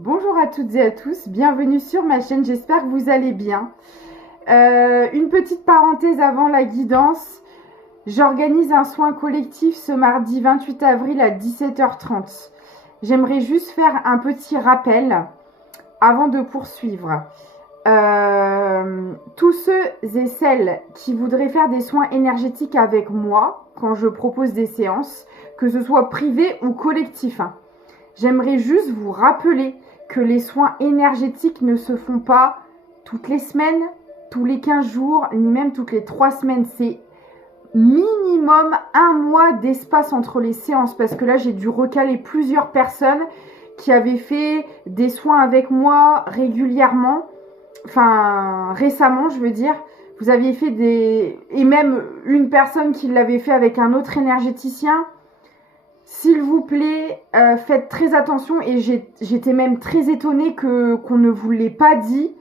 Bonjour à toutes et à tous, bienvenue sur ma chaîne, j'espère que vous allez bien. Une petite parenthèse avant la guidance, j'organise un soin collectif ce mardi 28 avril à 17h30. J'aimerais juste faire un petit rappel avant de poursuivre. Tous ceux et celles qui voudraient faire des soins énergétiques avec moi, quand je propose des séances, que ce soit privé ou collectif, j'aimerais juste vous rappeler que les soins énergétiques ne se font pas toutes les semaines, tous les 15 jours, ni même toutes les 3 semaines. C'est minimum un mois d'espace entre les séances, parce que là, j'ai dû recaler plusieurs personnes qui avaient fait des soins avec moi régulièrement, enfin récemment, je veux dire. Vous aviez fait des... Et même une personne qui l'avait fait avec un autre énergéticien. S'il vous plaît, faites très attention, et j'étais même très étonnée qu'on ne vous l'ait pas dit.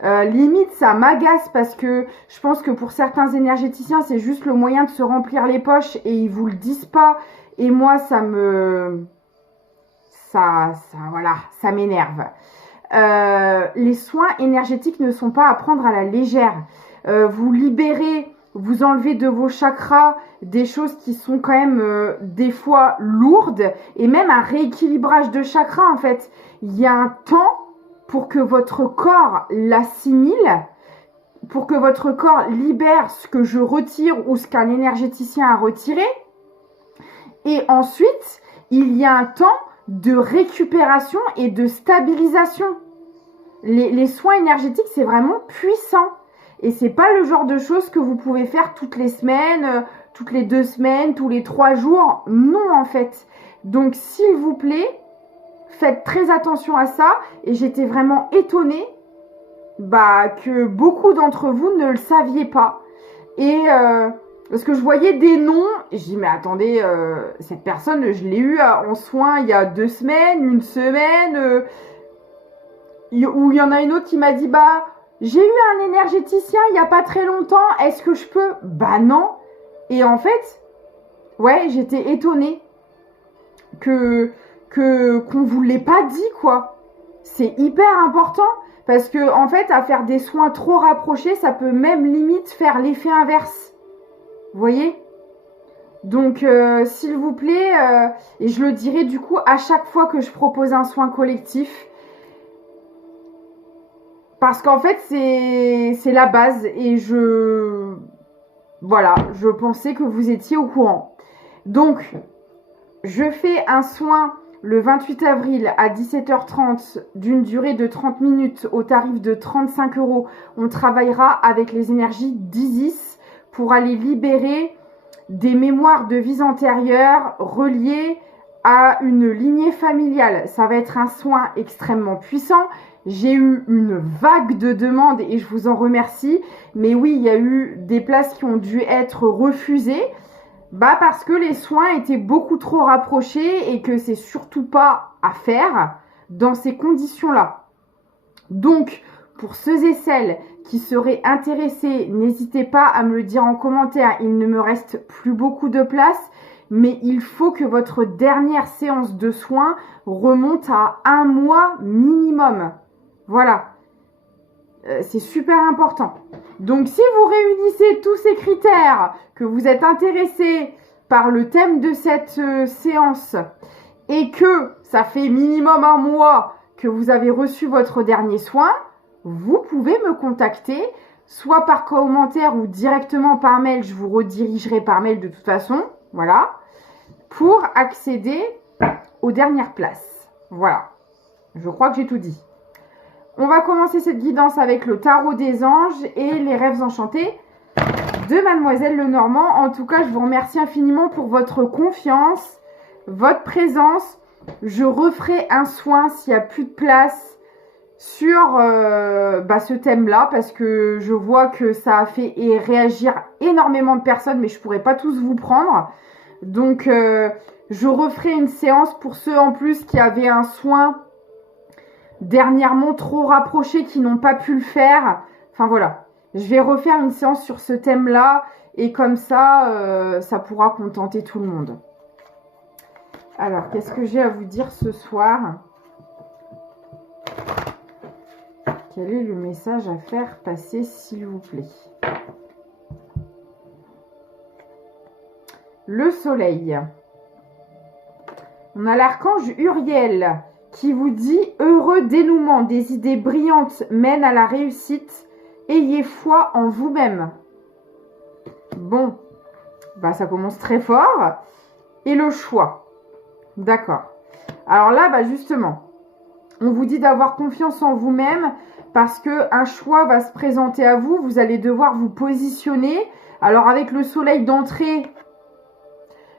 Limite, ça m'agace parce que je pense que pour certains énergéticiens, c'est juste le moyen de se remplir les poches et ils vous le disent pas. Et moi, ça m'énerve. Les soins énergétiques ne sont pas à prendre à la légère. Vous libérez, vous enlevez de vos chakras des choses qui sont quand même des fois lourdes, et même un rééquilibrage de chakras en fait. Il y a un temps pour que votre corps l'assimile, pour que votre corps libère ce que je retire ou ce qu'un énergéticien a retiré. Et ensuite, il y a un temps de récupération et de stabilisation. Les soins énergétiques, c'est vraiment puissant. Et c'est pas le genre de choses que vous pouvez faire toutes les semaines, toutes les 2 semaines, tous les 3 jours. Non, en fait. Donc, s'il vous plaît, faites très attention à ça. Et j'étais vraiment étonnée que beaucoup d'entre vous ne le saviez pas. Et parce que je voyais des noms, et je dis mais attendez, cette personne, je l'ai eue en soin il y a 2 semaines, une semaine, où il y en a une autre qui m'a dit j'ai eu un énergéticien il y a pas très longtemps, est-ce que je peux? Non. Et en fait, ouais, j'étais étonnée qu'on vous l'ait pas dit, quoi. C'est hyper important parce que en fait, à faire des soins trop rapprochés, ça peut même limite faire l'effet inverse. Vous voyez? Donc, s'il vous plaît, et je le dirai du coup à chaque fois que je propose un soin collectif, parce qu'en fait, c'est la base, et je pensais que vous étiez au courant. Donc, je fais un soin le 28 avril à 17h30 d'une durée de 30 minutes au tarif de 35 €. On travaillera avec les énergies d'Isis pour aller libérer des mémoires de vies antérieures reliées à une lignée familiale. Ça va être un soin extrêmement puissant. J'ai eu une vague de demandes et je vous en remercie. Mais oui, il y a eu des places qui ont dû être refusées. Parce que les soins étaient beaucoup trop rapprochés et que c'est surtout pas à faire dans ces conditions-là. Donc, pour ceux et celles qui seraient intéressés, n'hésitez pas à me le dire en commentaire. Il ne me reste plus beaucoup de place, mais il faut que votre dernière séance de soins remonte à 1 mois minimum. Voilà. C'est super important. Donc, si vous réunissez tous ces critères, que vous êtes intéressé par le thème de cette séance et que ça fait minimum 1 mois que vous avez reçu votre dernier soin, vous pouvez me contacter, soit par commentaire ou directement par mail. Je vous redirigerai par mail de toute façon, voilà, pour accéder aux dernières places. Voilà, je crois que j'ai tout dit. On va commencer cette guidance avec le tarot des anges et les rêves enchantés de Mademoiselle Lenormand. En tout cas, je vous remercie infiniment pour votre confiance, votre présence. Je referai un soin s'il n'y a plus de place sur ce thème-là, parce que je vois que ça a fait réagir énormément de personnes, mais je ne pourrais pas tous vous prendre. Donc, je referai une séance pour ceux en plus qui avaient un soin dernièrement trop rapprochés, qui n'ont pas pu le faire. Enfin voilà, je vais refaire une séance sur ce thème-là, et comme ça, ça pourra contenter tout le monde. Alors, qu'est-ce que j'ai à vous dire ce soir? Quel est le message à faire passer, s'il vous plaît? Le soleil. On a l'archange Uriel qui vous dit « Heureux dénouement, des idées brillantes mènent à la réussite. Ayez foi en vous-même. » Bon, bah ça commence très fort. Et le choix. D'accord. Alors là, bah justement, on vous dit d'avoir confiance en vous-même parce qu'un choix va se présenter à vous. Vous allez devoir vous positionner. Alors avec le soleil d'entrée,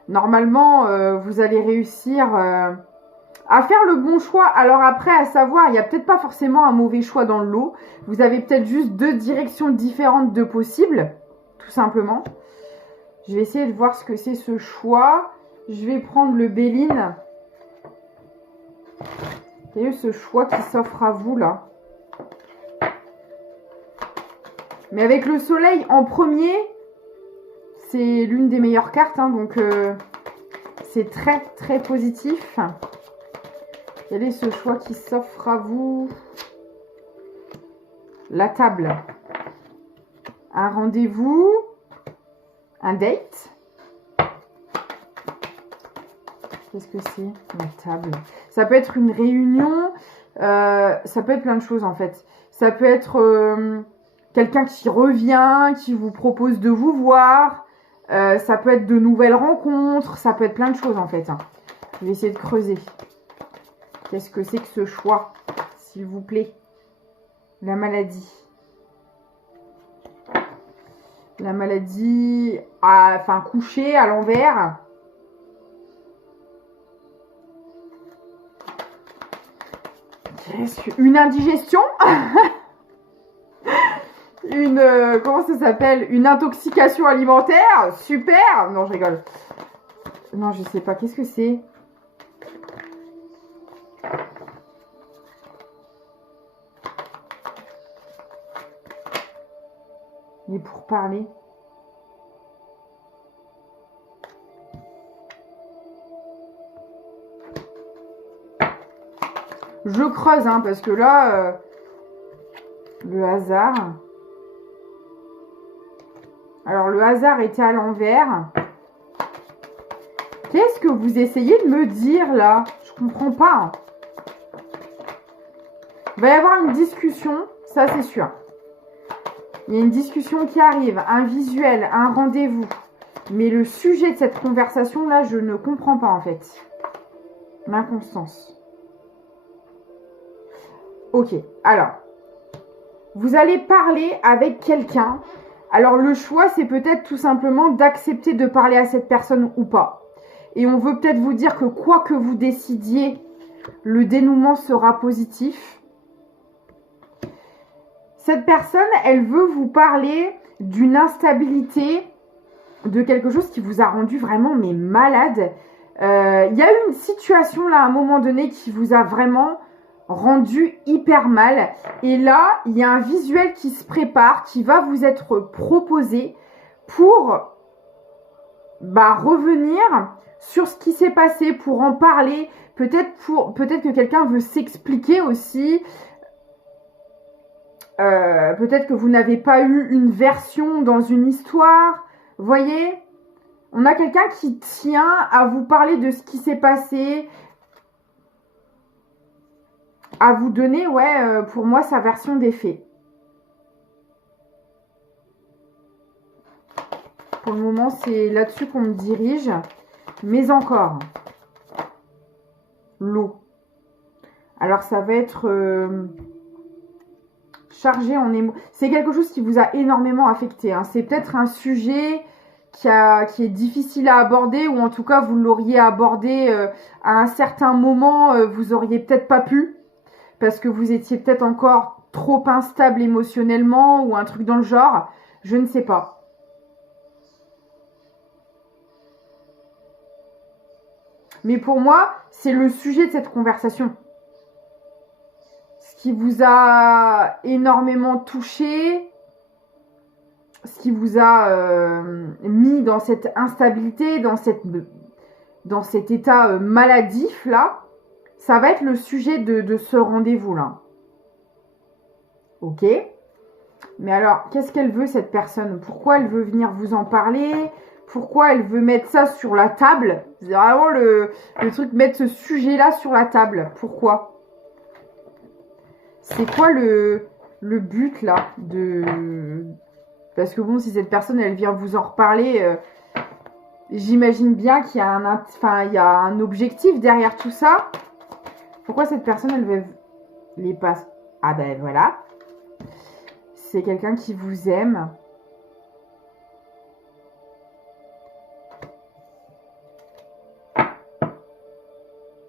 normalement, vous allez réussir à faire le bon choix. Alors après, à savoir, il n'y a peut-être pas forcément un mauvais choix dans le lot. Vous avez peut-être juste deux directions différentes de possibles, tout simplement. Je vais essayer de voir ce que c'est ce choix. Je vais prendre le Béline. Quel est ce choix qui s'offre à vous là? Mais avec le soleil en premier, c'est l'une des meilleures cartes, hein, donc c'est très très positif. Quel est ce choix qui s'offre à vous? La table. Un rendez-vous. Un date. Qu'est-ce que c'est? La table. Ça peut être une réunion. Ça peut être plein de choses en fait. Ça peut être quelqu'un qui revient, qui vous propose de vous voir. Ça peut être de nouvelles rencontres. Ça peut être plein de choses en fait. Je vais essayer de creuser. Qu'est-ce que c'est que ce choix, s'il vous plaît? La maladie. La maladie, enfin couchée à l'envers. Une indigestion. Comment ça s'appelle? Une intoxication alimentaire. Super. Non, je rigole. Non, je sais pas. Qu'est-ce que c'est? Et pour parler. Je creuse, hein, parce que là, le hasard. Alors, le hasard était à l'envers. Qu'est-ce que vous essayez de me dire, là? Je comprends pas. Hein. Il va y avoir une discussion, ça c'est sûr. Il y a une discussion qui arrive, un visuel, un rendez-vous. Mais le sujet de cette conversation-là, je ne comprends pas, en fait. L'inconstance. Ok, alors. Vous allez parler avec quelqu'un. Alors, le choix, c'est peut-être tout simplement d'accepter de parler à cette personne ou pas. Et on veut peut-être vous dire que quoi que vous décidiez, le dénouement sera positif. Cette personne, elle veut vous parler d'une instabilité, de quelque chose qui vous a rendu vraiment mais malade. Il y a eu une situation là à un moment donné qui vous a vraiment rendu hyper mal. Et là, il y a un visuel qui se prépare, qui va vous être proposé pour revenir sur ce qui s'est passé, pour en parler. Peut-être que quelqu'un veut s'expliquer aussi. Peut-être que vous n'avez pas eu une version dans une histoire. Vous voyez, on a quelqu'un qui tient à vous parler de ce qui s'est passé, à vous donner, pour moi, sa version des faits. Pour le moment, c'est là-dessus qu'on me dirige. Mais encore, l'eau. Alors, ça va être chargé en émotions. C'est quelque chose qui vous a énormément affecté. Hein. C'est peut-être un sujet qui est difficile à aborder, ou en tout cas, vous l'auriez abordé à un certain moment, vous auriez peut-être pas pu, parce que vous étiez peut-être encore trop instable émotionnellement, ou un truc dans le genre. Je ne sais pas. Mais pour moi, c'est le sujet de cette conversation. Ce qui vous a énormément touché, ce qui vous a mis dans cette instabilité, dans cet état maladif là, ça va être le sujet de ce rendez-vous là. Ok. Mais alors, qu'est-ce qu'elle veut, cette personne? Pourquoi elle veut venir vous en parler? Pourquoi elle veut mettre ça sur la table? C'est vraiment le truc, mettre ce sujet-là sur la table. Pourquoi? C'est quoi le but, là, de... Parce que bon, si cette personne, elle vient vous en reparler, j'imagine bien qu'il y a il y a un objectif derrière tout ça. Pourquoi cette personne, elle veut les passer? Ah ben voilà. C'est quelqu'un qui vous aime.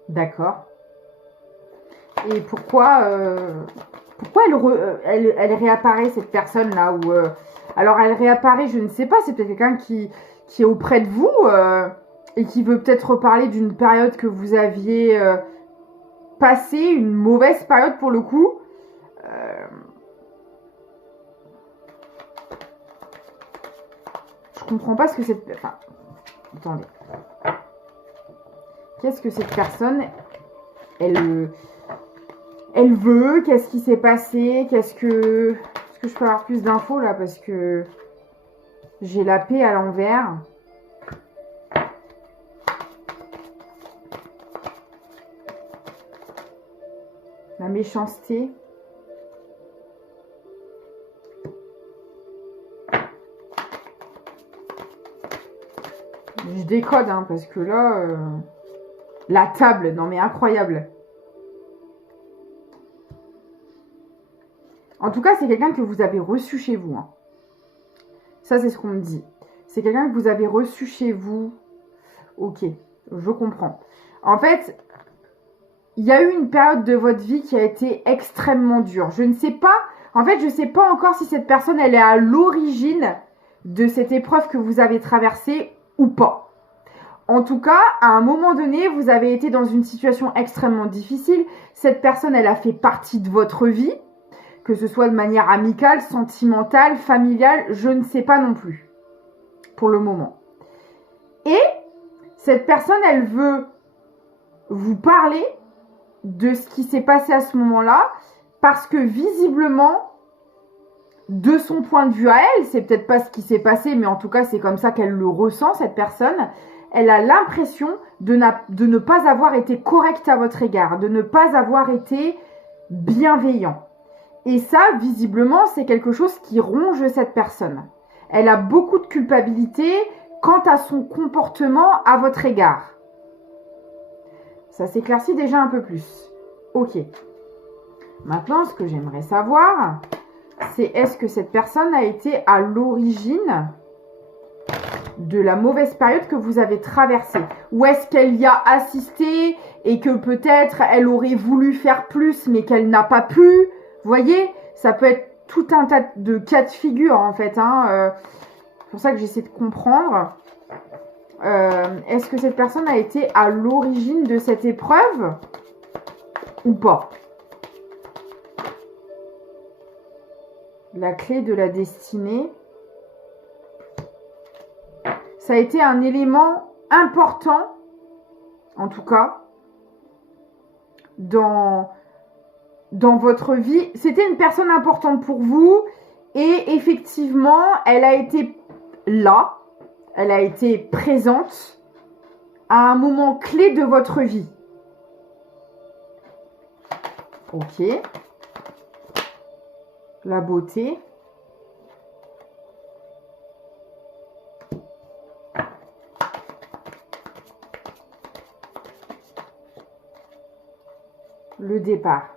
D'accord. Et pourquoi elle réapparaît, cette personne-là ou alors elle réapparaît, je ne sais pas, c'est peut-être quelqu'un qui est auprès de vous et qui veut peut-être reparler d'une période que vous aviez passée, une mauvaise période pour le coup. Je comprends pas ce que cette... Enfin, attendez. Qu'est-ce que cette personne, elle veut? Qu'est-ce qui s'est passé? Est-ce que je peux avoir plus d'infos là? Parce que j'ai la paix à l'envers. La méchanceté. Je décode, hein, parce que là... La table, non mais incroyable. En tout cas, c'est quelqu'un que vous avez reçu chez vous. Hein. Ça, c'est ce qu'on me dit. C'est quelqu'un que vous avez reçu chez vous. Ok, je comprends. En fait, il y a eu une période de votre vie qui a été extrêmement dure. Je ne sais pas... En fait, je ne sais pas encore si cette personne, elle est à l'origine de cette épreuve que vous avez traversée ou pas. En tout cas, à un moment donné, vous avez été dans une situation extrêmement difficile. Cette personne, elle a fait partie de votre vie, que ce soit de manière amicale, sentimentale, familiale, je ne sais pas non plus, pour le moment. Et cette personne, elle veut vous parler de ce qui s'est passé à ce moment-là, parce que visiblement, de son point de vue à elle, c'est peut-être pas ce qui s'est passé, mais en tout cas, c'est comme ça qu'elle le ressent, cette personne. Elle a l'impression de ne pas avoir été correcte à votre égard, de ne pas avoir été bienveillant. Et ça, visiblement, c'est quelque chose qui ronge cette personne. Elle a beaucoup de culpabilité quant à son comportement à votre égard. Ça s'éclaircit déjà un peu plus. Ok. Maintenant, ce que j'aimerais savoir, c'est est-ce que cette personne a été à l'origine de la mauvaise période que vous avez traversée? Ou est-ce qu'elle y a assisté et que peut-être elle aurait voulu faire plus mais qu'elle n'a pas pu? Vous voyez, ça peut être tout un tas de cas de figure en fait. C'est pour ça que j'essaie de comprendre. Est-ce que cette personne a été à l'origine de cette épreuve ou pas? La clé de la destinée. Ça a été un élément important, en tout cas, dans votre vie. C'était une personne importante pour vous et effectivement, elle a été là, elle a été présente à un moment clé de votre vie. Ok. La beauté. Le départ.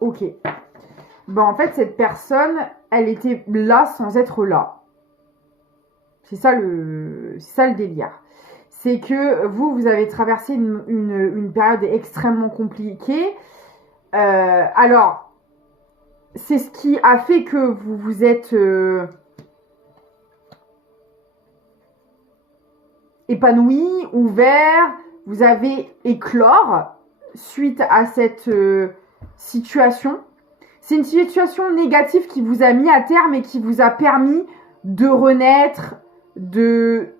Ok. Ben, en fait, cette personne, elle était là sans être là. C'est ça le délire. C'est que vous avez traversé une période extrêmement compliquée. Alors, c'est ce qui a fait que vous vous êtes épanoui, ouvert, vous avez éclore suite à cette situation. C'est une situation négative qui vous a mis à terme et qui vous a permis de renaître, de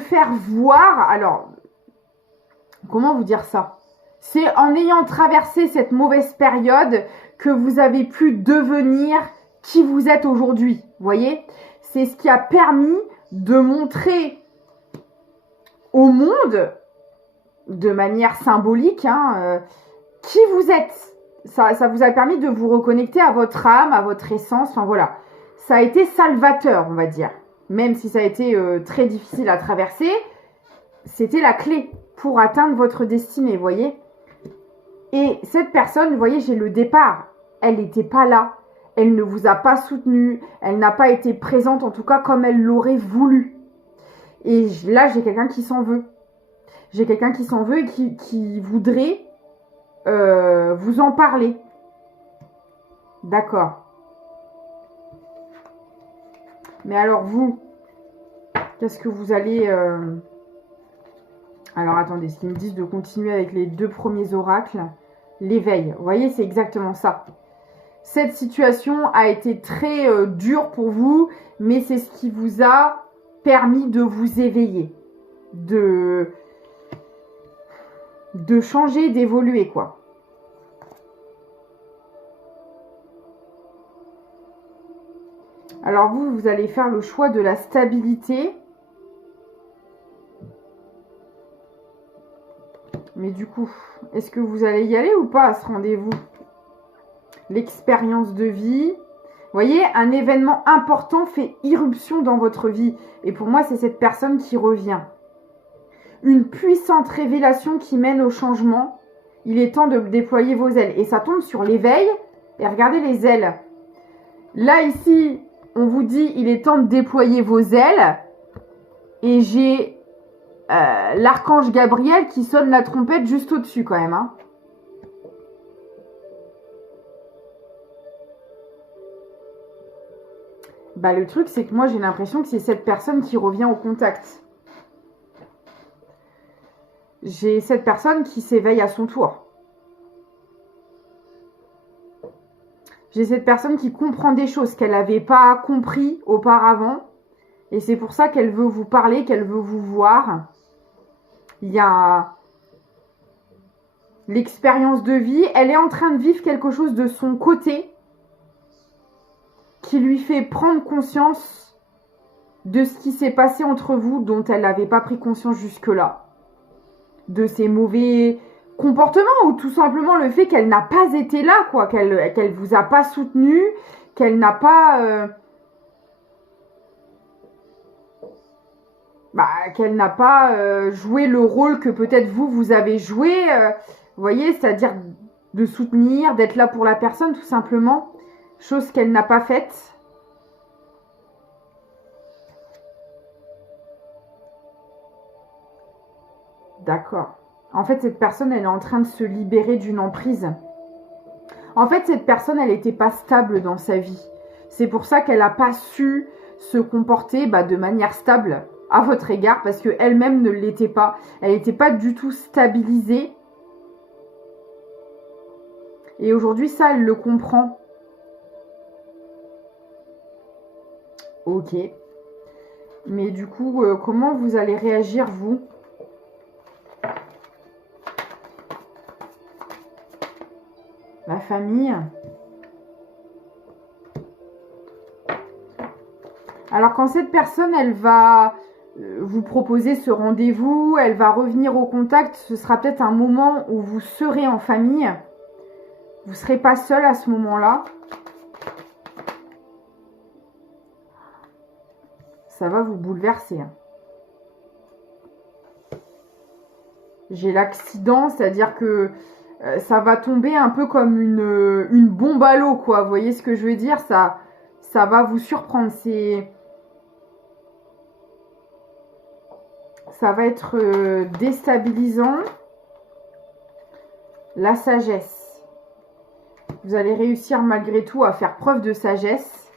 faire voir. Alors, comment vous dire ça? C'est en ayant traversé cette mauvaise période que vous avez pu devenir qui vous êtes aujourd'hui. Vous voyez? C'est ce qui a permis de montrer au monde, de manière symbolique, qui vous êtes. Ça vous a permis de vous reconnecter à votre âme, à votre essence. Enfin voilà. Ça a été salvateur, on va dire. Même si ça a été très difficile à traverser, c'était la clé pour atteindre votre destinée, vous voyez? Et cette personne, vous voyez, j'ai le départ. Elle n'était pas là. Elle ne vous a pas soutenu. Elle n'a pas été présente, en tout cas, comme elle l'aurait voulu. Et là, j'ai quelqu'un qui s'en veut. J'ai quelqu'un qui s'en veut et qui voudrait vous en parler. D'accord. Mais alors, vous, qu'est-ce que vous allez... Alors, attendez, ce qu'ils me disent de continuer avec les 2 premiers oracles. L'éveil. Vous voyez, c'est exactement ça. Cette situation a été très dure pour vous, mais c'est ce qui vous a permis de vous éveiller. De changer, d'évoluer, quoi. Alors vous allez faire le choix de la stabilité. Mais du coup, est-ce que vous allez y aller ou pas à ce rendez-vous? L'expérience de vie. Vous voyez, un événement important fait irruption dans votre vie. Et pour moi, c'est cette personne qui revient. Une puissante révélation qui mène au changement. Il est temps de déployer vos ailes. Et ça tombe sur l'éveil. Et regardez les ailes. Là, ici, on vous dit, il est temps de déployer vos ailes. Et j'ai l'archange Gabriel qui sonne la trompette juste au-dessus quand même. Bah, le truc, c'est que moi, j'ai l'impression que c'est cette personne qui revient au contact. J'ai cette personne qui s'éveille à son tour. J'ai cette personne qui comprend des choses qu'elle n'avait pas compris auparavant. Et c'est pour ça qu'elle veut vous parler, qu'elle veut vous voir. Il y a l'expérience de vie. Elle est en train de vivre quelque chose de son côté qui lui fait prendre conscience de ce qui s'est passé entre vous dont elle n'avait pas pris conscience jusque-là. De ses mauvais comportements ou tout simplement le fait qu'elle n'a pas été là, quoi, qu'elle vous a pas soutenu, qu'elle n'a pas... qu'elle n'a pas joué le rôle que peut-être vous avez joué, vous voyez, c'est-à-dire de soutenir, d'être là pour la personne tout simplement, chose qu'elle n'a pas faite. D'accord. En fait, cette personne, elle est en train de se libérer d'une emprise. En fait, cette personne, elle n'était pas stable dans sa vie. C'est pour ça qu'elle n'a pas su se comporter de manière stable à votre égard, parce qu'elle-même ne l'était pas. Elle n'était pas du tout stabilisée. Et aujourd'hui, ça, elle le comprend. Ok. Mais du coup, comment vous allez réagir, vous ? La famille. Alors, quand cette personne, elle va vous proposer ce rendez-vous, elle va revenir au contact, ce sera peut-être un moment où vous serez en famille. Vous ne serez pas seul à ce moment-là. Ça va vous bouleverser. J'ai l'accident, c'est-à-dire que ça va tomber un peu comme une bombe à l'eau, quoi. Vous voyez ce que je veux dire ? Ça va vous surprendre. Ça va être déstabilisant. La sagesse. Vous allez réussir malgré tout à faire preuve de sagesse.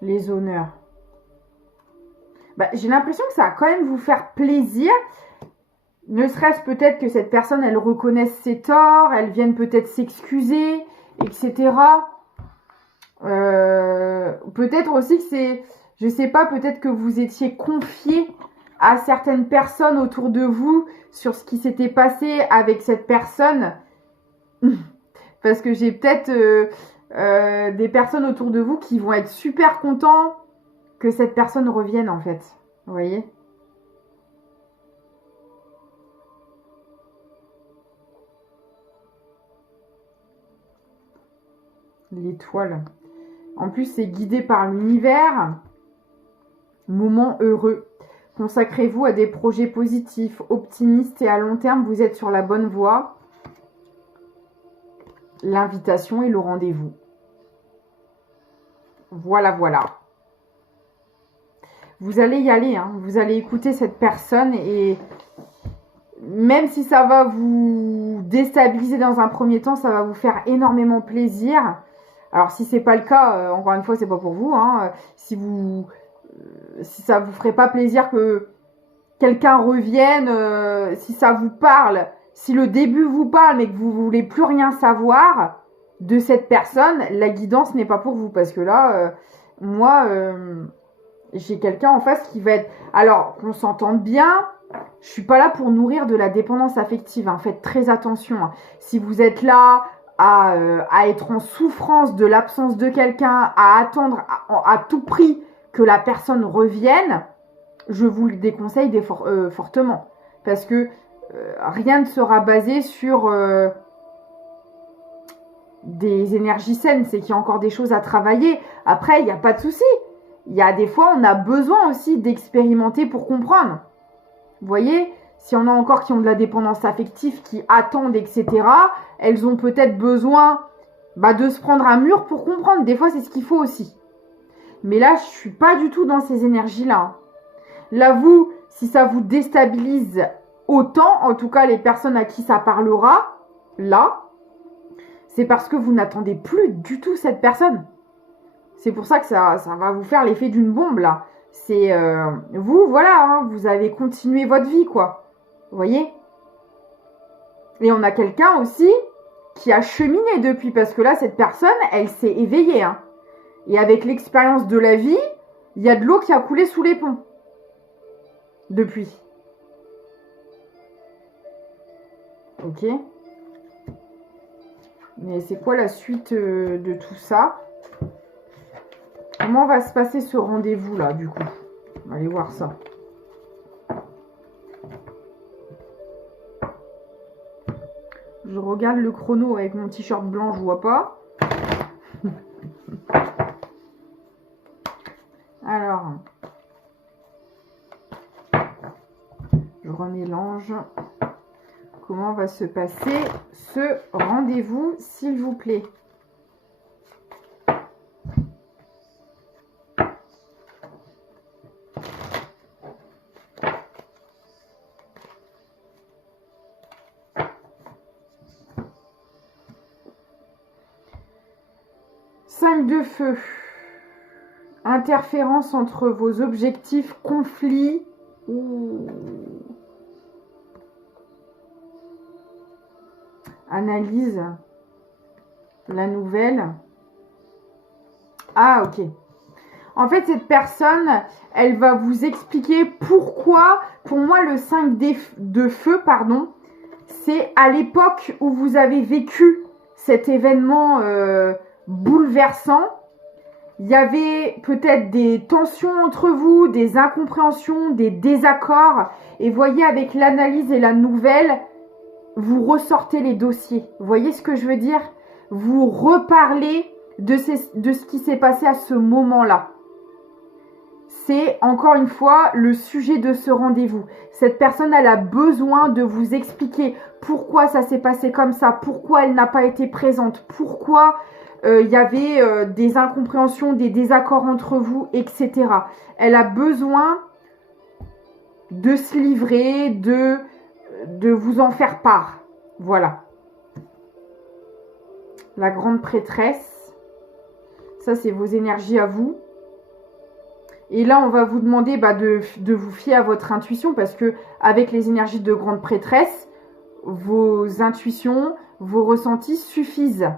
Les honneurs. J'ai l'impression que ça va quand même vous faire plaisir. Ne serait-ce peut-être que cette personne, elle reconnaisse ses torts, elle vienne peut-être s'excuser, etc. Peut-être aussi que Je ne sais pas, peut-être que vous étiez confié à certaines personnes autour de vous sur ce qui s'était passé avec cette personne. Parce que j'ai peut-être des personnes autour de vous qui vont être super contents que cette personne revienne en fait. Vous voyez ? L'étoile. En plus, c'est guidé par l'univers. Moment heureux. Consacrez-vous à des projets positifs, optimistes et à long terme. Vous êtes sur la bonne voie. L'invitation et le rendez-vous. Voilà, voilà. Vous allez y aller. Hein. Vous allez écouter cette personne et même si ça va vous déstabiliser dans un premier temps, ça va vous faire énormément plaisir. Alors si c'est pas le cas, encore une fois, c'est pas pour vous. Hein. Si ça vous ferait pas plaisir que quelqu'un revienne, si ça vous parle, si le début vous parle mais que vous voulez plus rien savoir de cette personne, la guidance n'est pas pour vous parce que là, moi, j'ai quelqu'un en face qui va être. Alors qu'on s'entende bien. Je suis pas là pour nourrir de la dépendance affective. Hein. Faites très attention. Hein. Si vous êtes là à être en souffrance de l'absence de quelqu'un, à attendre à tout prix que la personne revienne, je vous le déconseille fortement. Parce que rien ne sera basé sur des énergies saines. C'est qu'il y a encore des choses à travailler. Après, il n'y a pas de souci. Il y a des fois, on a besoin aussi d'expérimenter pour comprendre. Vous voyez, si on a encore qui ont de la dépendance affective, qui attendent, etc., elles ont peut-être besoin de se prendre un mur pour comprendre. Des fois, c'est ce qu'il faut aussi. Mais là, je ne suis pas du tout dans ces énergies-là. Là, vous, si ça vous déstabilise autant, en tout cas les personnes à qui ça parlera, là, c'est parce que vous n'attendez plus du tout cette personne. C'est pour ça que ça va vous faire l'effet d'une bombe, là. C'est vous, voilà, hein, vous avez continué votre vie, quoi. Vous voyez ? Et on a quelqu'un aussi qui a cheminé depuis, parce que là, cette personne, elle s'est éveillée. Hein. Et avec l'expérience de la vie, il y a de l'eau qui a coulé sous les ponts. Depuis. Ok. Mais c'est quoi la suite de tout ça ? Comment va se passer ce rendez-vous là, du coup? On va aller voir ça. Je regarde le chrono avec mon t-shirt blanc, je vois pas. Alors, je remélange. Comment va se passer ce rendez-vous, s'il vous plaît? De feu, interférence entre vos objectifs, conflit, analyse, la nouvelle. Ah, ok. En fait, cette personne, elle va vous expliquer pourquoi, pour moi, le 5 de feu, pardon, c'est à l'époque où vous avez vécu cet événement bouleversant. Il y avait peut-être des tensions entre vous, des incompréhensions, des désaccords. Et voyez, avec l'analyse et la nouvelle, vous ressortez les dossiers. Vous voyez ce que je veux dire? Vous reparlez de ce qui s'est passé à ce moment-là. C'est encore une fois le sujet de ce rendez-vous. Cette personne, elle a besoin de vous expliquer pourquoi ça s'est passé comme ça, pourquoi elle n'a pas été présente, pourquoi il y avait des incompréhensions, des désaccords entre vous, etc. Elle a besoin de se livrer, de vous en faire part. Voilà. La grande prêtresse. Ça, c'est vos énergies à vous. Et là, on va vous demander de vous fier à votre intuition parce que avec les énergies de grande prêtresse, vos intuitions, vos ressentis suffisent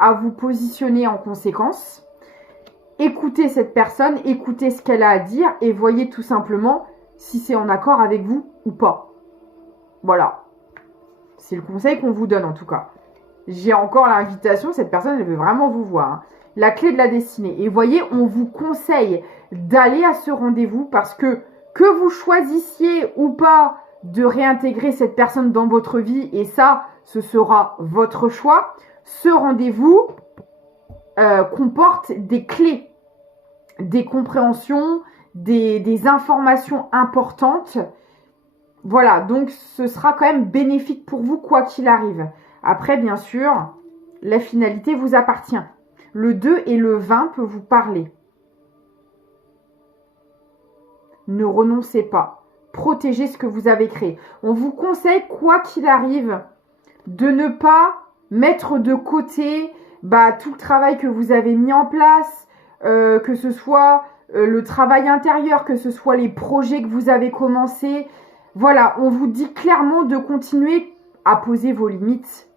à vous positionner en conséquence. écoutez cette personne, écoutez ce qu'elle a à dire et voyez tout simplement si c'est en accord avec vous ou pas. Voilà. C'est le conseil qu'on vous donne en tout cas. J'ai encore l'invitation, cette personne, elle veut vraiment vous voir. Hein. La clé de la destinée. Et voyez, on vous conseille d'aller à ce rendez-vous parce que vous choisissiez ou pas de réintégrer cette personne dans votre vie, et ça, ce sera votre choix, ce rendez-vous comporte des clés, des compréhensions, des informations importantes. Voilà, donc ce sera quand même bénéfique pour vous quoi qu'il arrive. Après, bien sûr, la finalité vous appartient. Le 2 et le 20 peuvent vous parler. Ne renoncez pas. Protégez ce que vous avez créé. On vous conseille, quoi qu'il arrive, de ne pas mettre de côté tout le travail que vous avez mis en place, que ce soit le travail intérieur, que ce soit les projets que vous avez commencés. Voilà, on vous dit clairement de continuer à poser vos limites.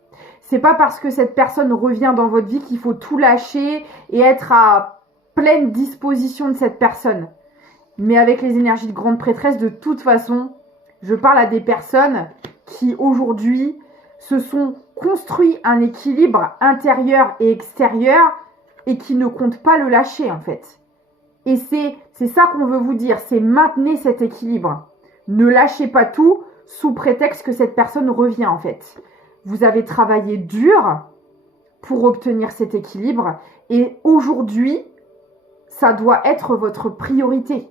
C'est pas parce que cette personne revient dans votre vie qu'il faut tout lâcher et être à pleine disposition de cette personne. Mais avec les énergies de grande prêtresse, de toute façon, je parle à des personnes qui aujourd'hui se sont construit un équilibre intérieur et extérieur et qui ne comptent pas le lâcher en fait. Et c'est ça qu'on veut vous dire, c'est maintenez cet équilibre. Ne lâchez pas tout sous prétexte que cette personne revient en fait. Vous avez travaillé dur pour obtenir cet équilibre et aujourd'hui, ça doit être votre priorité.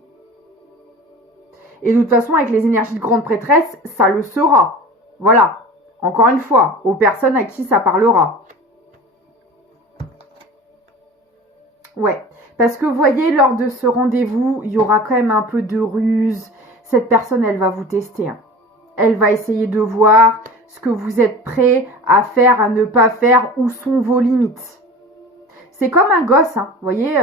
Et de toute façon, avec les énergies de grande prêtresse, ça le sera. Voilà. Encore une fois, aux personnes à qui ça parlera. Ouais. Parce que vous voyez, lors de ce rendez-vous, il y aura quand même un peu de ruse. Cette personne, elle va vous tester. Hein. Elle va essayer de voir ce que vous êtes prêt à faire, à ne pas faire, où sont vos limites. C'est comme un gosse. Hein. Vous voyez,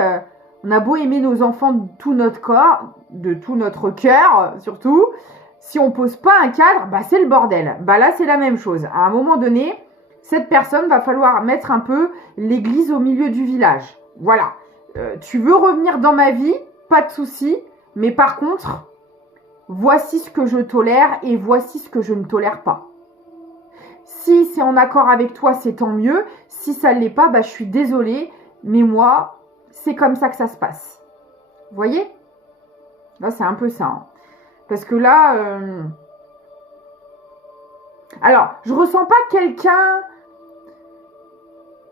on a beau aimer nos enfants de tout notre corps, de tout notre cœur surtout, si on pose pas un cadre, c'est le bordel. Là, c'est la même chose. À un moment donné, cette personne va falloir mettre un peu l'église au milieu du village. Voilà. Tu veux revenir dans ma vie, pas de souci, mais par contre, voici ce que je tolère et voici ce que je ne tolère pas. Si c'est en accord avec toi, c'est tant mieux. Si ça ne l'est pas, je suis désolée, mais moi, c'est comme ça que ça se passe. Vous voyez ? Là, c'est un peu ça. Hein. Parce que là... Alors, je ressens pas quelqu'un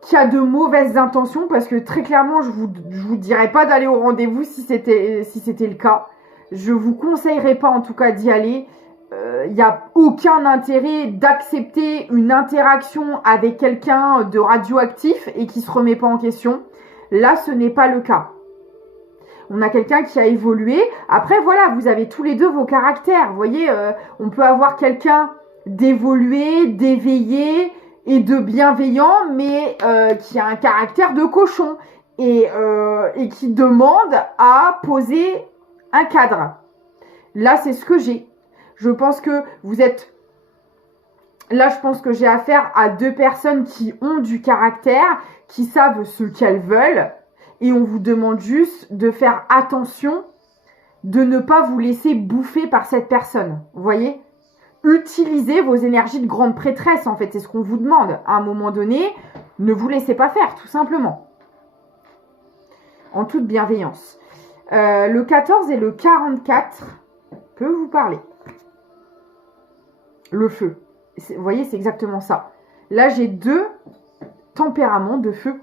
qui a de mauvaises intentions, parce que très clairement, je vous dirais pas d'aller au rendez-vous si c'était le cas. Je vous conseillerais pas en tout cas d'y aller. Il n'y a aucun intérêt d'accepter une interaction avec quelqu'un de radioactif et qui se remet pas en question. Là, ce n'est pas le cas. On a quelqu'un qui a évolué. Après, voilà, vous avez tous les deux vos caractères. Vous voyez, on peut avoir quelqu'un d'évolué, d'éveillé et de bienveillant, mais qui a un caractère de cochon et qui demande à poser un cadre. Là, c'est ce que j'ai. Je pense que vous êtes... Là, je pense que j'ai affaire à deux personnes qui ont du caractère, qui savent ce qu'elles veulent. Et on vous demande juste de faire attention, de ne pas vous laisser bouffer par cette personne. Vous voyez ? Utilisez vos énergies de grande prêtresse, en fait. C'est ce qu'on vous demande. À un moment donné, ne vous laissez pas faire, tout simplement. En toute bienveillance. Le 14 et le 44 peut vous parler. Le feu. Vous voyez, c'est exactement ça. Là, j'ai deux tempéraments de feu.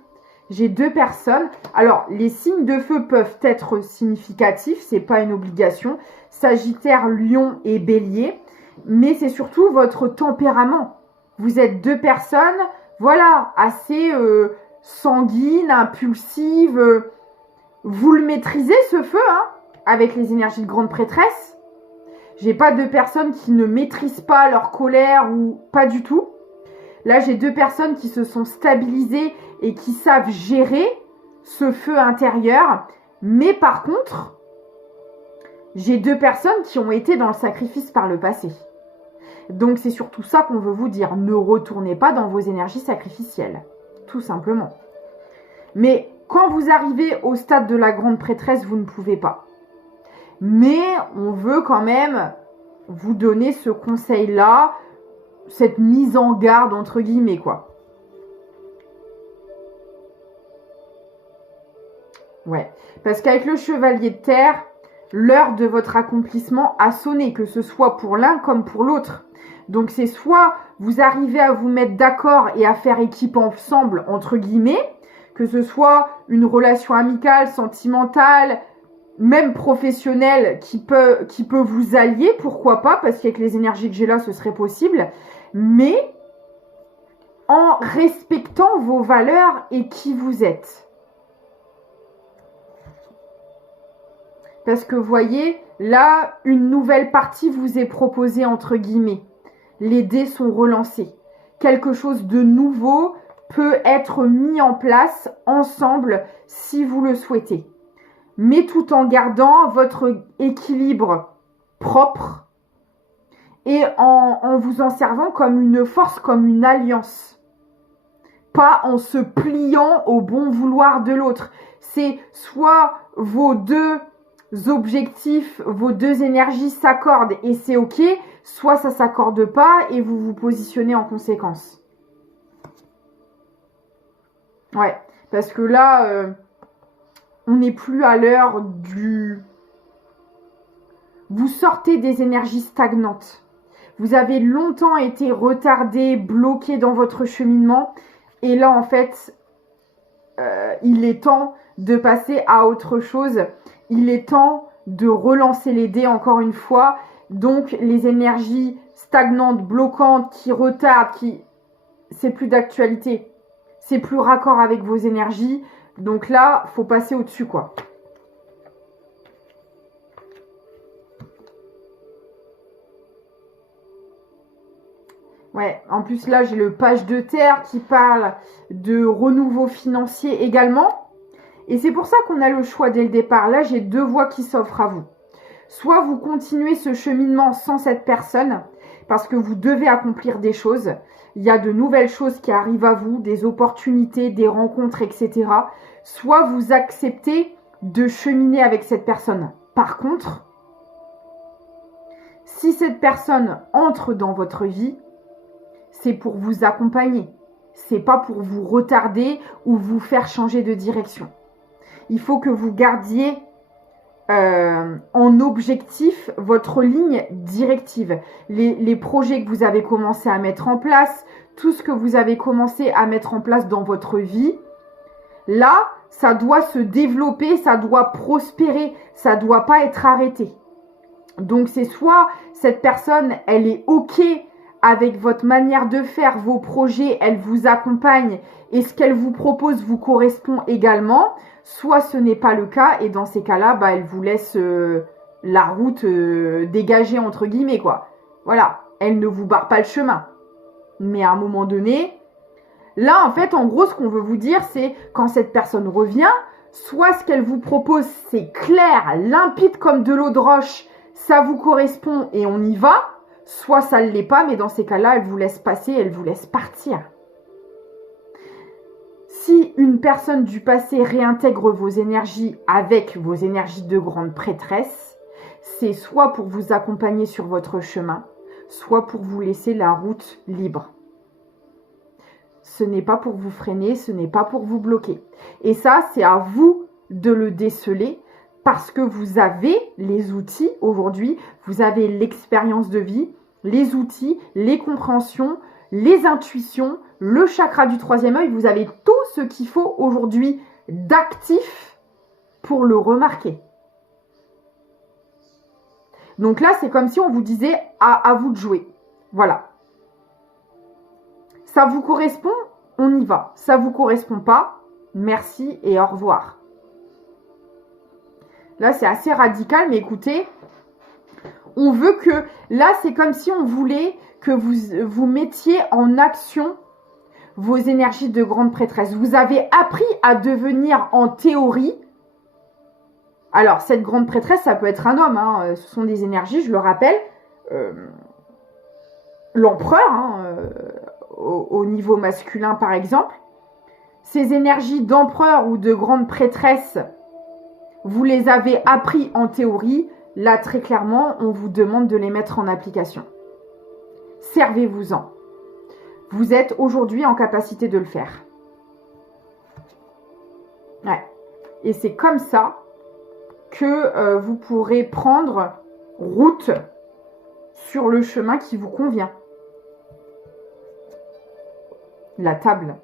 J'ai deux personnes. Alors, les signes de feu peuvent être significatifs, c'est pas une obligation. Sagittaire, Lion et Bélier. Mais c'est surtout votre tempérament. Vous êtes deux personnes, voilà, assez sanguines, impulsives. Vous le maîtrisez, ce feu, hein, avec les énergies de grande prêtresse. J'ai pas deux personnes qui ne maîtrisent pas leur colère ou pas du tout. Là, j'ai deux personnes qui se sont stabilisées et qui savent gérer ce feu intérieur. Mais par contre, j'ai deux personnes qui ont été dans le sacrifice par le passé. Donc, c'est surtout ça qu'on veut vous dire. Ne retournez pas dans vos énergies sacrificielles. Tout simplement. Mais Quand vous arrivez au stade de la grande prêtresse, vous ne pouvez pas. Mais on veut quand même vous donner ce conseil-là, cette mise en garde entre guillemets, quoi. Ouais, parce qu'avec le chevalier de terre, l'heure de votre accomplissement a sonné, que ce soit pour l'un comme pour l'autre. Donc c'est soit vous arrivez à vous mettre d'accord et à faire équipe ensemble, entre guillemets, que ce soit une relation amicale, sentimentale, même professionnelle qui peut vous allier, pourquoi pas, parce qu'avec les énergies que j'ai là, ce serait possible, mais en respectant vos valeurs et qui vous êtes. Parce que vous voyez, là, une nouvelle partie vous est proposée, entre guillemets. Les dés sont relancés. Quelque chose de nouveau peut être mis en place ensemble si vous le souhaitez. Mais tout en gardant votre équilibre propre et en vous en servant comme une force, comme une alliance. Pas en se pliant au bon vouloir de l'autre. C'est soit vos deux objectifs, vos deux énergies s'accordent et c'est ok, soit ça s'accorde pas et vous vous positionnez en conséquence. Ouais, parce que là, on n'est plus à l'heure du... Vous sortez des énergies stagnantes. Vous avez longtemps été retardé, bloqué dans votre cheminement. Et là, en fait, il est temps de passer à autre chose. Il est temps de relancer les dés encore une fois. Donc, les énergies stagnantes, bloquantes, qui retardent, c'est plus d'actualité. C'est plus raccord avec vos énergies. Donc là, faut passer au-dessus, quoi. Ouais, en plus là, j'ai le page de terre qui parle de renouveau financier également. Et c'est pour ça qu'on a le choix dès le départ. Là, j'ai deux voies qui s'offrent à vous. Soit vous continuez ce cheminement sans cette personne, parce que vous devez accomplir des choses. Il y a de nouvelles choses qui arrivent à vous, des opportunités, des rencontres, etc. Soit vous acceptez de cheminer avec cette personne. Par contre, si cette personne entre dans votre vie, c'est pour vous accompagner. C'est pas pour vous retarder ou vous faire changer de direction. Il faut que vous gardiez en objectif votre ligne directive. Les projets que vous avez commencé à mettre en place, tout ce que vous avez commencé à mettre en place dans votre vie, là, ça doit se développer, ça doit prospérer, ça doit pas être arrêté. Donc c'est soit cette personne, elle est OK avec votre manière de faire, vos projets, elle vous accompagne et ce qu'elle vous propose vous correspond également, soit ce n'est pas le cas et dans ces cas-là, bah, elle vous laisse la route dégagée entre guillemets, quoi. Voilà, elle ne vous barre pas le chemin. Mais à un moment donné, là en fait, en gros, ce qu'on veut vous dire, c'est quand cette personne revient, soit ce qu'elle vous propose, c'est clair, limpide comme de l'eau de roche, ça vous correspond et on y va, soit ça ne l'est pas, mais dans ces cas-là, elle vous laisse passer, elle vous laisse partir. Si une personne du passé réintègre vos énergies avec vos énergies de grande prêtresse, c'est soit pour vous accompagner sur votre chemin, soit pour vous laisser la route libre. Ce n'est pas pour vous freiner, ce n'est pas pour vous bloquer. Et ça, c'est à vous de le déceler parce que vous avez les outils aujourd'hui, vous avez l'expérience de vie, les outils, les compréhensions, les intuitions, le chakra du troisième œil, vous avez tout ce qu'il faut aujourd'hui d'actif pour le remarquer. Donc là, c'est comme si on vous disait à vous de jouer. Voilà. Ça vous correspond, on y va. Ça vous correspond pas, merci et au revoir. Là, c'est assez radical, mais écoutez, on veut que... Là, c'est comme si on voulait que vous mettiez en action vos énergies de grande prêtresse. Vous avez appris à devenir en théorie... Alors, cette grande prêtresse, ça peut être un homme. Hein, ce sont des énergies, je le rappelle. L'empereur, au niveau masculin, par exemple. ces énergies d'empereur ou de grande prêtresse, vous les avez appris en théorie. Là, très clairement, on vous demande de les mettre en application. Servez-vous-en. Vous êtes aujourd'hui en capacité de le faire. Ouais. Et c'est comme ça que vous pourrez prendre route sur le chemin qui vous convient. La table.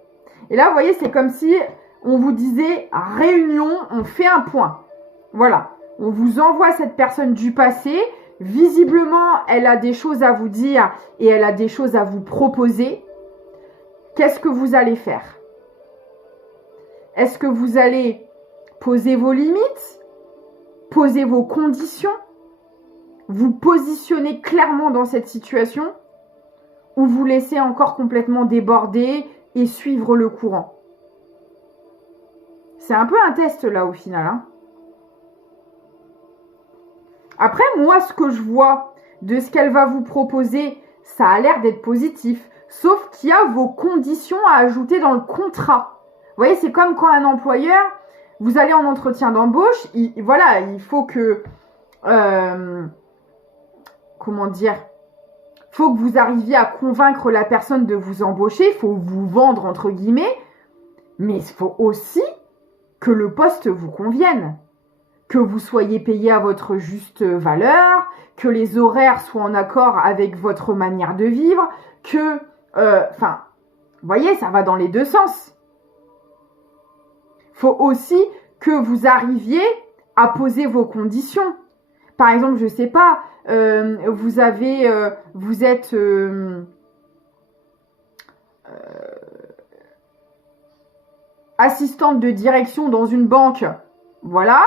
Et là, vous voyez, c'est comme si on vous disait réunion, on fait un point. Voilà. On vous envoie cette personne du passé. Visiblement, elle a des choses à vous dire et elle a des choses à vous proposer. Qu'est-ce que vous allez faire? Est-ce que vous allez poser vos limites? Poser vos conditions? Vous positionner clairement dans cette situation? Ou vous laisser encore complètement déborder et suivre le courant? C'est un peu un test là au final, hein. Après, moi, ce que je vois de ce qu'elle va vous proposer, ça a l'air d'être positif. Sauf qu'il y a vos conditions à ajouter dans le contrat. Vous voyez, c'est comme quand un employeur, vous allez en entretien d'embauche, voilà, il faut que... comment dire? Il faut que vous arriviez à convaincre la personne de vous embaucher. Il faut vous vendre, entre guillemets. Mais il faut aussi que le poste vous convienne. Que vous soyez payé à votre juste valeur, que les horaires soient en accord avec votre manière de vivre, que, vous voyez, ça va dans les deux sens. Faut aussi que vous arriviez à poser vos conditions. Par exemple, je sais pas, vous êtes assistante de direction dans une banque, voilà.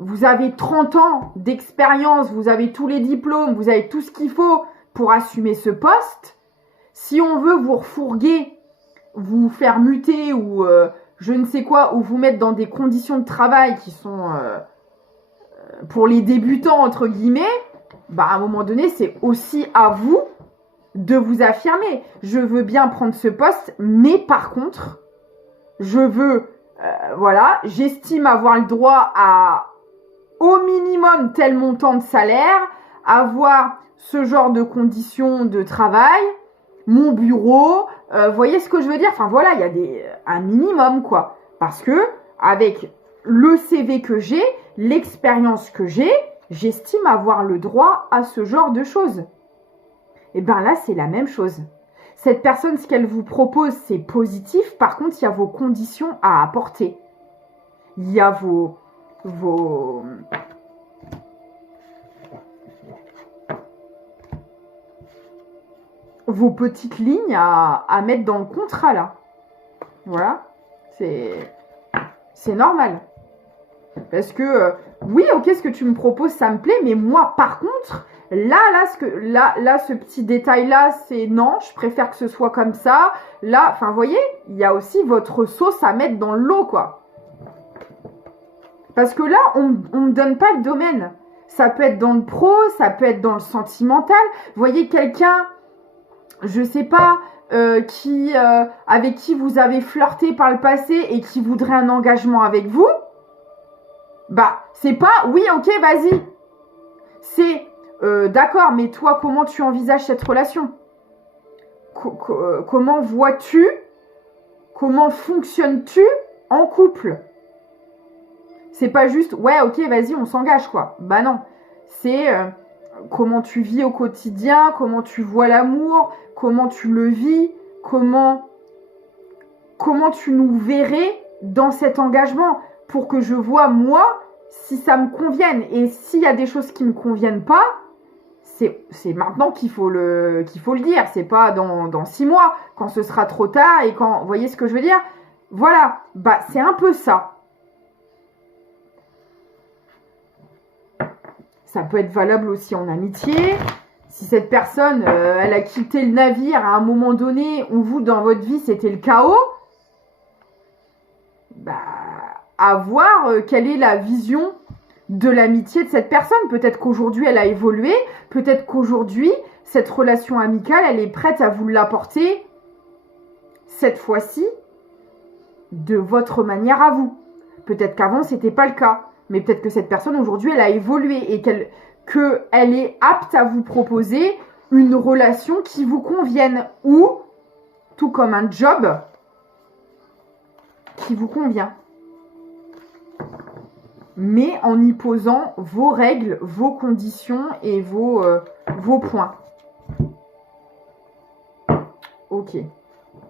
Vous avez 30 ans d'expérience, vous avez tous les diplômes, vous avez tout ce qu'il faut pour assumer ce poste. Si on veut vous refourguer, vous faire muter ou je ne sais quoi, ou vous mettre dans des conditions de travail qui sont pour les débutants, entre guillemets, bah à un moment donné, c'est aussi à vous de vous affirmer. Je veux bien prendre ce poste, mais par contre, je veux, j'estime avoir le droit à au minimum tel montant de salaire, avoir ce genre de conditions de travail, mon bureau, voyez ce que je veux dire? Enfin voilà, il y a un minimum quoi. Parce que avec le CV que j'ai, l'expérience que j'ai, j'estime avoir le droit à ce genre de choses. Et bien là, c'est la même chose. Cette personne, ce qu'elle vous propose, c'est positif. Par contre, il y a vos conditions à apporter. Il y a vos petites lignes à mettre dans le contrat là. Voilà, c'est normal. Parce que oui, ok, ce que tu me proposes, ça me plaît, mais moi, par contre, là, ce petit détail là, c'est non, je préfère que ce soit comme ça. Là, enfin, vous voyez, il y a aussi votre sauce à mettre dans l'eau, quoi. Parce que là, on me donne pas le domaine. Ça peut être dans le pro, ça peut être dans le sentimental. Vous voyez quelqu'un, je sais pas, avec qui vous avez flirté par le passé et qui voudrait un engagement avec vous. Bah, c'est pas, oui, ok, vas-y. C'est, d'accord, mais toi, comment tu envisages cette relation? Comment vois-tu? Comment fonctionnes-tu en couple? C'est pas juste, ouais, ok, vas-y, on s'engage, quoi. Bah non. C'est comment tu vis au quotidien, comment tu vois l'amour, comment tu le vis, comment tu nous verrais dans cet engagement pour que je vois, moi, si ça me convienne. Et s'il y a des choses qui me conviennent pas, c'est maintenant qu'il faut le dire. C'est pas dans 6 mois, quand ce sera trop tard et quand... Vous voyez ce que je veux dire? Voilà. Bah, c'est un peu ça. Ça peut être valable aussi en amitié. Si cette personne, elle a quitté le navire à un moment donné, où vous, dans votre vie, c'était le chaos, bah, à voir quelle est la vision de l'amitié de cette personne. Peut-être qu'aujourd'hui, elle a évolué. Peut-être qu'aujourd'hui, cette relation amicale, elle est prête à vous l'apporter cette fois-ci. de votre manière à vous. Peut-être qu'avant, c'était pas le cas. Mais peut-être que cette personne, aujourd'hui, elle a évolué et qu'elle est apte à vous proposer une relation qui vous convienne. Ou, tout comme un job qui vous convient. Mais en y posant vos règles, vos conditions et vos points. Ok.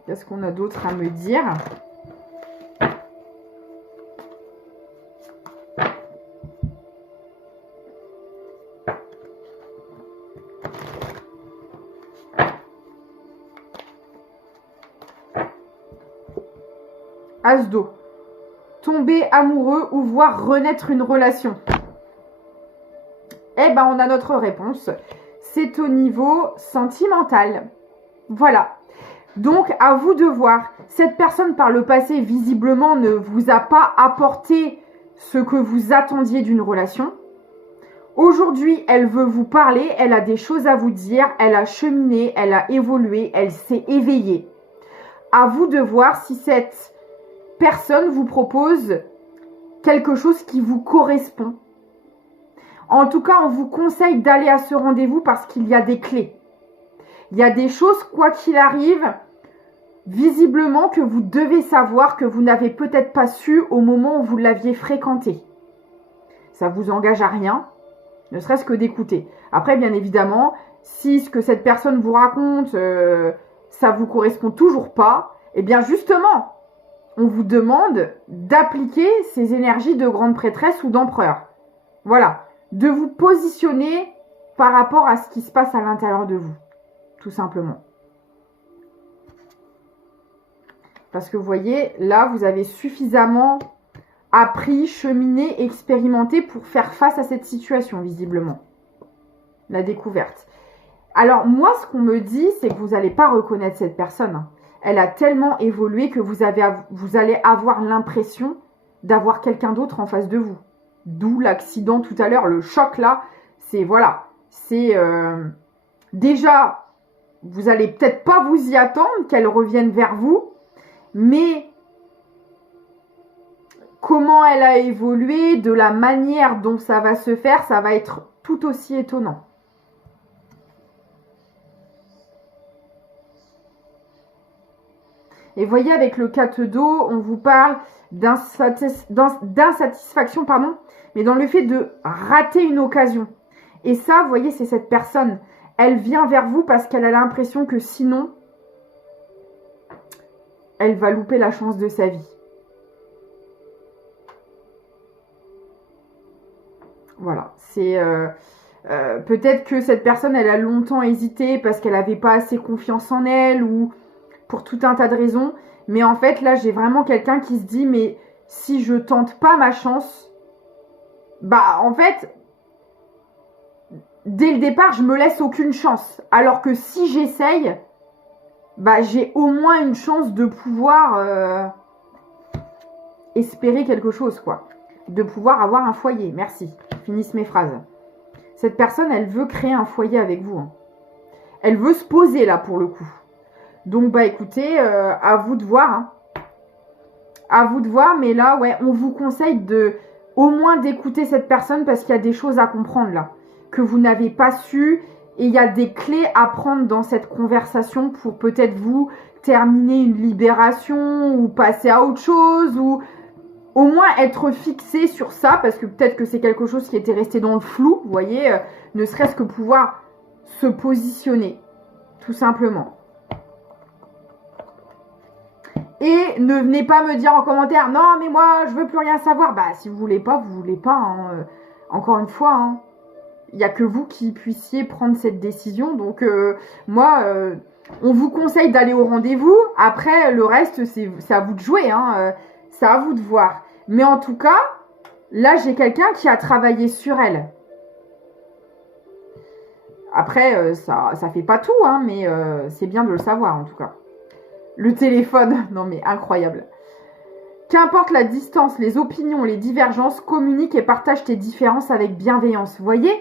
Qu'est-ce qu'on a d'autre à me dire ? As d'eau. Tomber amoureux ou voir renaître une relation. Eh ben, on a notre réponse. C'est au niveau sentimental. Voilà. Donc, à vous de voir. Cette personne, par le passé, visiblement, ne vous a pas apporté ce que vous attendiez d'une relation. Aujourd'hui, elle veut vous parler, elle a des choses à vous dire, elle a cheminé, elle a évolué, elle s'est éveillée. À vous de voir si cette personne vous propose quelque chose qui vous correspond. En tout cas, on vous conseille d'aller à ce rendez-vous parce qu'il y a des clés. Il y a des choses, quoi qu'il arrive, visiblement que vous devez savoir que vous n'avez peut-être pas su au moment où vous l'aviez fréquenté. Ça vous engage à rien, ne serait-ce que d'écouter. Après, bien évidemment, si ce que cette personne vous raconte, ça vous correspond toujours pas, eh bien justement, on vous demande d'appliquer ces énergies de grande prêtresse ou d'empereur. Voilà, de vous positionner par rapport à ce qui se passe à l'intérieur de vous, tout simplement. Parce que vous voyez, là, vous avez suffisamment appris, cheminé, expérimenté pour faire face à cette situation, visiblement. La découverte. Alors, moi, ce qu'on me dit, c'est que vous n'allez pas reconnaître cette personne. Elle a tellement évolué que vous allez avoir l'impression d'avoir quelqu'un d'autre en face de vous. D'où l'accident tout à l'heure, le choc là. C'est, voilà, c'est... déjà, vous allez peut-être pas vous y attendre qu'elle revienne vers vous, mais comment elle a évolué, de la manière dont ça va se faire, ça va être tout aussi étonnant. Et voyez, avec le 4 d'eau, on vous parle d'insatisfaction, mais dans le fait de rater une occasion. Et ça, vous voyez, c'est cette personne. Elle vient vers vous parce qu'elle a l'impression que sinon, elle va louper la chance de sa vie. Voilà, c'est... peut-être que cette personne, elle a longtemps hésité parce qu'elle n'avait pas assez confiance en elle ou pour tout un tas de raisons. Mais en fait, là, j'ai vraiment quelqu'un qui se dit, mais si je tente pas ma chance, bah, en fait, dès le départ, je me laisse aucune chance. Alors que si j'essaye, bah, j'ai au moins une chance de pouvoir espérer quelque chose, quoi. De pouvoir avoir un foyer. Merci. Finissent mes phrases. Cette personne, elle veut créer un foyer avec vous. Hein. Elle veut se poser, là, pour le coup. Donc, bah, écoutez, à vous de voir. Hein. À vous de voir, mais là, ouais, on vous conseille au moins d'écouter cette personne parce qu'il y a des choses à comprendre, là, que vous n'avez pas su. Et il y a des clés à prendre dans cette conversation pour peut-être vous terminer une libération ou passer à autre chose ou au moins être fixé sur ça parce que peut-être que c'est quelque chose qui était resté dans le flou, vous voyez, ne serait-ce que pouvoir se positionner, tout simplement. Et ne venez pas me dire en commentaire, non mais moi je veux plus rien savoir. Bah si vous voulez pas, vous voulez pas. Hein. Encore une fois, hein. Il n'y a que vous qui puissiez prendre cette décision. Donc moi, on vous conseille d'aller au rendez-vous. Après, le reste, c'est à vous de jouer. Hein. C'est à vous de voir. Mais en tout cas, là, j'ai quelqu'un qui a travaillé sur elle. Après, ça fait pas tout, hein, mais c'est bien de le savoir, en tout cas. Le téléphone, non mais incroyable. Qu'importe la distance, les opinions, les divergences, communique et partage tes différences avec bienveillance. Vous voyez ?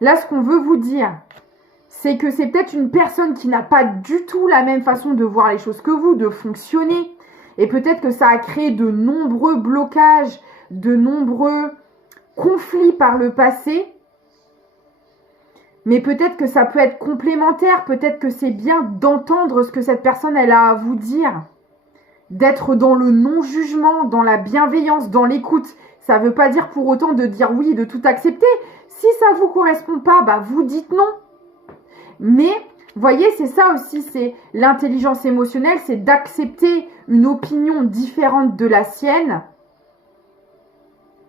Là, ce qu'on veut vous dire, c'est que c'est peut-être une personne qui n'a pas du tout la même façon de voir les choses que vous, de fonctionner. Et peut-être que ça a créé de nombreux blocages, de nombreux conflits par le passé. Mais peut-être que ça peut être complémentaire, peut-être que c'est bien d'entendre ce que cette personne elle a à vous dire. D'être dans le non-jugement, dans la bienveillance, dans l'écoute. Ça ne veut pas dire pour autant de dire oui, de tout accepter. Si ça ne vous correspond pas, bah vous dites non. Mais, voyez, c'est ça aussi, c'est l'intelligence émotionnelle, c'est d'accepter une opinion différente de la sienne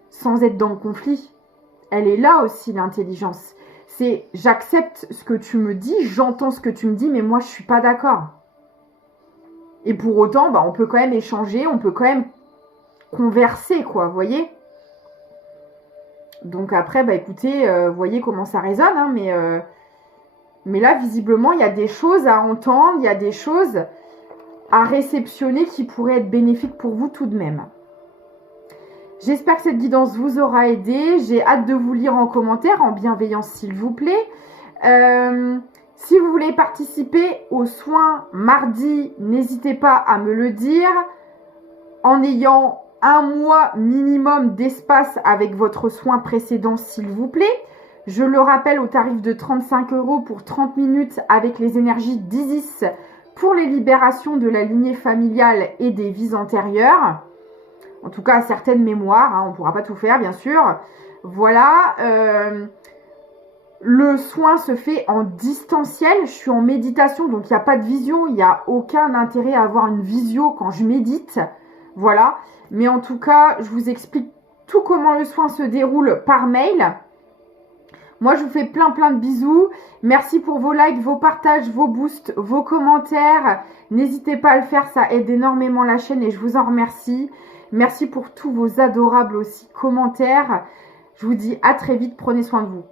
sans être dans le conflit. Elle est là aussi, l'intelligence. C'est j'accepte ce que tu me dis, j'entends ce que tu me dis, mais moi je suis pas d'accord. Et pour autant, bah, on peut quand même échanger, on peut quand même converser, quoi, vous voyez. Donc après, bah écoutez, vous voyez comment ça résonne, hein, mais là, visiblement, il y a des choses à entendre, il y a des choses à réceptionner qui pourraient être bénéfiques pour vous tout de même. J'espère que cette guidance vous aura aidé. J'ai hâte de vous lire en commentaire, en bienveillance s'il vous plaît. Si vous voulez participer aux soins mardi, n'hésitez pas à me le dire. En ayant un mois minimum d'espace avec votre soin précédent s'il vous plaît. Je le rappelle au tarif de 35 € pour 30 minutes avec les énergies d'Isis pour les libérations de la lignée familiale et des vies antérieures. En tout cas, certaines mémoires, hein, on ne pourra pas tout faire, bien sûr. Voilà. Le soin se fait en distanciel. Je suis en méditation, donc il n'y a pas de visio. Il n'y a aucun intérêt à avoir une visio quand je médite. Voilà. Mais en tout cas, je vous explique tout comment le soin se déroule par mail. Moi, je vous fais plein de bisous. Merci pour vos likes, vos partages, vos boosts, vos commentaires. N'hésitez pas à le faire, ça aide énormément la chaîne et je vous en remercie. Merci pour tous vos adorables aussi commentaires. Je vous dis à très vite, prenez soin de vous.